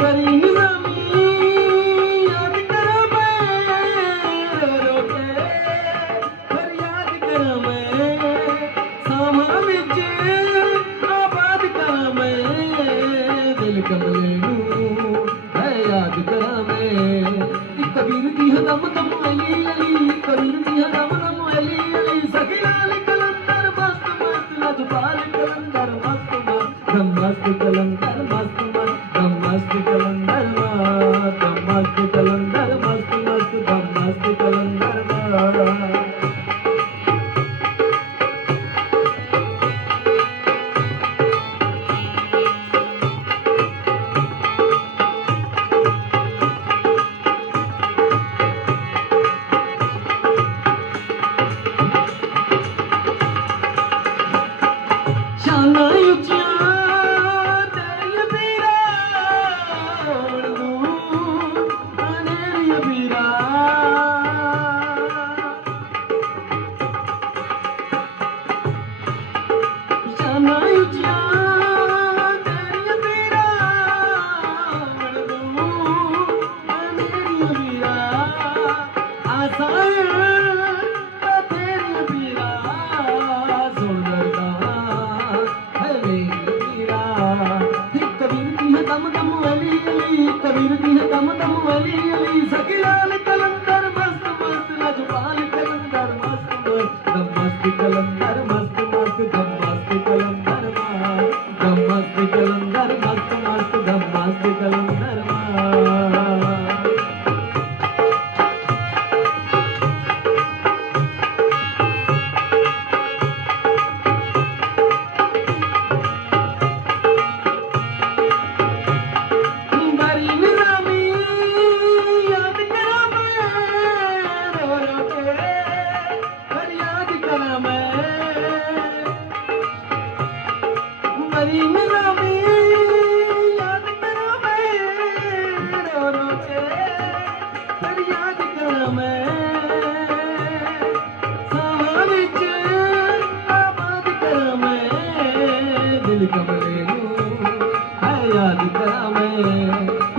बड़ी निज़ामी याद करा मैं रो रो के फरियाद करा मैं सामा विच आबाद करा मैं दिल कमले नूं है याद करा मैं कबीर दी दम दम अली अली कबीर दी दम दम अली अली सखीलाल कलंदर मस्त मस्त लजपाल कलंदर मस्त मस्त दम मस्त कलंदर मस्त मस्त दम मस्त कलंदर मस्त कलंदर मस्त मस्त दम मस्त कलंदर शाना उच्चियां तेरियां पीरा होण दूर अनेरियां पीरा शाना उच्चियां तेरियां पीरा होण दूर अनेरियां पीरा आसां तेरियां पीरा सुन दर्दा दम दम अली अली कबीर दी दम दम अली अली सखीलाल कलंदर मस्त मस्त लजपाल कलंदर मस्त मस्त दम मस्त कलंदर मस्त मस्त दम मस्त कलंदर दम मस्त कलंदर मस्त मस्त दम मस्त कलंदर बड़ी निज़ामी याद करा मैं रो रो के फरियाद करा मैं सामा विच आबाद करा मैं दिल कमले नूं है याद करा मैं